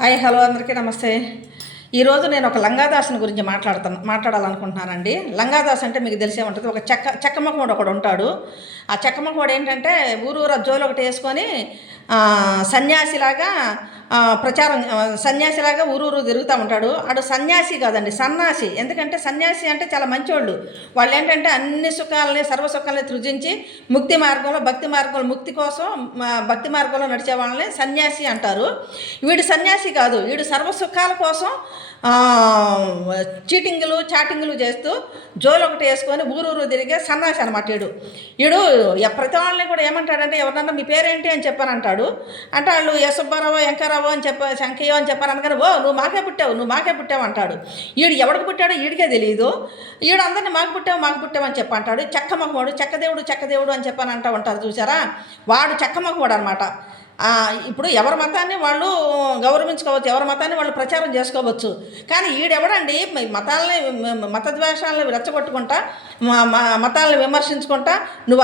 Hi hello అందరికీ నమస్తే. ఈరోజు నేను ఒక లంగాదాసుని గురించి మాట్లాడాలనుకుంటున్నానండి. లంగాదాస్ అంటే మీకు తెలిసే ఉంటుంది. ఒక చెక్కమ్మకుడు ఒకడు ఉంటాడు. ఆ చెక్కమ్మకుడు ఏంటంటే ఊరూర జోలు ఒకటి వేసుకొని సన్యాసిలాగా ప్రచారం సన్యాసిలాగా ఊరూరు తిరుగుతూ ఉంటాడు. ఆడు సన్యాసి కాదండి, సన్నాసి. ఎందుకంటే సన్యాసి అంటే చాలా మంచోళ్ళు. వాళ్ళు ఏంటంటే అన్ని సుఖాలని సర్వసుఖాలని త్రుజించి ముక్తి మార్గంలో భక్తి మార్గంలో ముక్తి కోసం భక్తి మార్గంలో నడిచే వాళ్ళని సన్యాసి అంటారు. వీడు సన్యాసి కాదు, వీడు సర్వసుఖాల కోసం చీటింగులు చాటింగులు చేస్తూ జోలు ఒకటి వేసుకొని ఊరూరు తిరిగే సన్నాసి అనమాట. వీడు ప్రతి వాళ్ళని కూడా ఏమంటాడంటే, ఎవరన్నా మీ పేరేంటి అని చెప్పానంటాడు. అంటే వాళ్ళు సుబ్బారావు వెంకరావు అని శంకయ్యో అని చెప్పాను అనగానే, ఓ నువ్వు మాకే పుట్టావు అంటాడు. వీడు ఎవడికి పుట్టాడో వీడికే తెలియదు. వీడు అందరినీ మాకు పుట్టావు అని చెప్పంటాడు. చెక్కమ్మకుడు చెక్కదేవుడు అని చెప్పని అంటూ ఉంటారు చూసారా, వాడు చెక్కమ్మకుడు అనమాట. ఇప్పుడు ఎవరి మతాన్ని వాళ్ళు గౌరవించుకోవచ్చు, ఎవరి మతాన్ని వాళ్ళు ప్రచారం చేసుకోవచ్చు. కానీ ఈడెవడండి మత ద్వేషాలను రెచ్చగొట్టుకుంటా మతాలను విమర్శించుకుంటా నువ్వు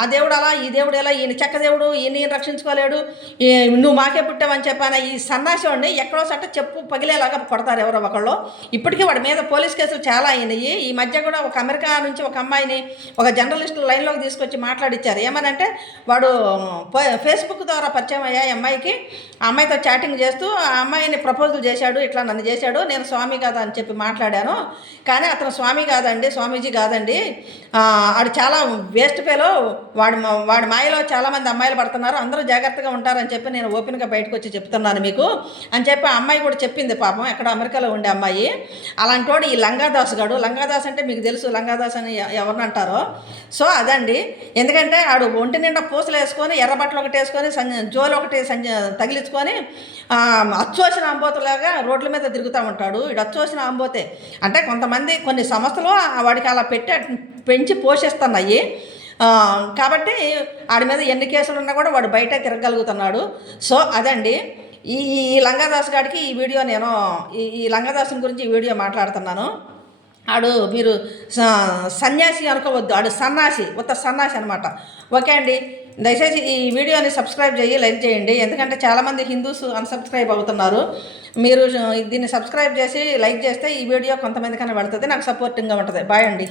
ఆ దేవుడు అలా ఈ దేవుడు ఎలా, ఈయన చెక్కదేవుడు ఈయన రక్షించుకోలేడు, నువ్వు మాకే పుట్టావని చెప్పాను. ఈ సన్నాసివాడిని ఎక్కడో సట్ట చెప్పు పగిలేలాగా కొడతారు ఎవరో ఒకళ్ళు. ఇప్పటికీ వాడి మీద పోలీస్ కేసులు చాలా అయినాయి. ఈ మధ్య కూడా ఒక అమెరికా నుంచి ఒక అమ్మాయిని ఒక జర్నలిస్టు లైన్లోకి తీసుకొచ్చి మాట్లాడిచ్చారు. ఏమనంటే వాడు ఫేస్బుక్ ద్వారా పరిచయం అయ్యా అమ్మాయికి, ఆ అమ్మాయితో చాటింగ్ చేస్తూ ఆ అమ్మాయిని ప్రపోజల్ చేశాడు, ఇట్లా నన్ను చేశాడు, నేను స్వామి కాదా అని చెప్పి మాట్లాడాను. కానీ అతను స్వామి కాదండి, స్వామీజీ కాదండి, వాడు చాలా వేస్ట్ పేలో, వాడి మాయలో చాలామంది అమ్మాయిలు పడుతున్నారు, అందరూ జాగ్రత్తగా ఉంటారని చెప్పి నేను ఓపెన్గా బయటకు వచ్చి చెప్తున్నాను మీకు అని చెప్పి ఆ అమ్మాయి కూడా చెప్పింది. పాపం ఎక్కడ అమెరికాలో ఉండే అమ్మాయి. అలాంటి వాడు ఈ లంగాదాస్ గాడు. లంగాదాస్ అంటే మీకు తెలుసు, లంగాదాస్ అని ఎవరిని అంటారో. సో అదండి. ఎందుకంటే ఆడు ఒంటి నిండా పూసలు వేసుకొని ఎర్రబట్టలు ఒకటి వేసుకొని జోలు ఒకటి తగిలించుకొని అచ్చోసిన అంబోతులాగా రోడ్ల మీద తిరుగుతూ ఉంటాడు. ఇడు అచ్చోసిన అంబోతే అంటే కొంతమంది కొన్ని సంస్థలు వాడికి అలా పెంచి పోషిస్తున్నాయి. కాబట్టి వాడి మీద ఎన్ని కేసులు ఉన్నా కూడా వాడు బయట తిరగలుగుతున్నాడు. సో అదండి ఈ లంగాదాస్ గారికి ఈ వీడియో నేను ఈ లంగాదాసుని గురించి ఈ వీడియో మాట్లాడుతున్నాను. ఆడు మీరు సన్యాసి అనుకోవద్దు, ఆడు సన్నాసి, సన్నాసి అనమాట. ఓకే అండి, దయచేసి ఈ వీడియోని సబ్స్క్రైబ్ లైక్ చేయండి. ఎందుకంటే చాలామంది హిందూస్ అన్సబ్స్క్రైబ్ అవుతున్నారు. మీరు దీన్ని సబ్స్క్రైబ్ చేసి లైక్ చేస్తే ఈ వీడియో కొంతమందికైనా వెళ్తుంది, నాకు సపోర్టింగ్గా ఉంటుంది. బాయ్ అండి.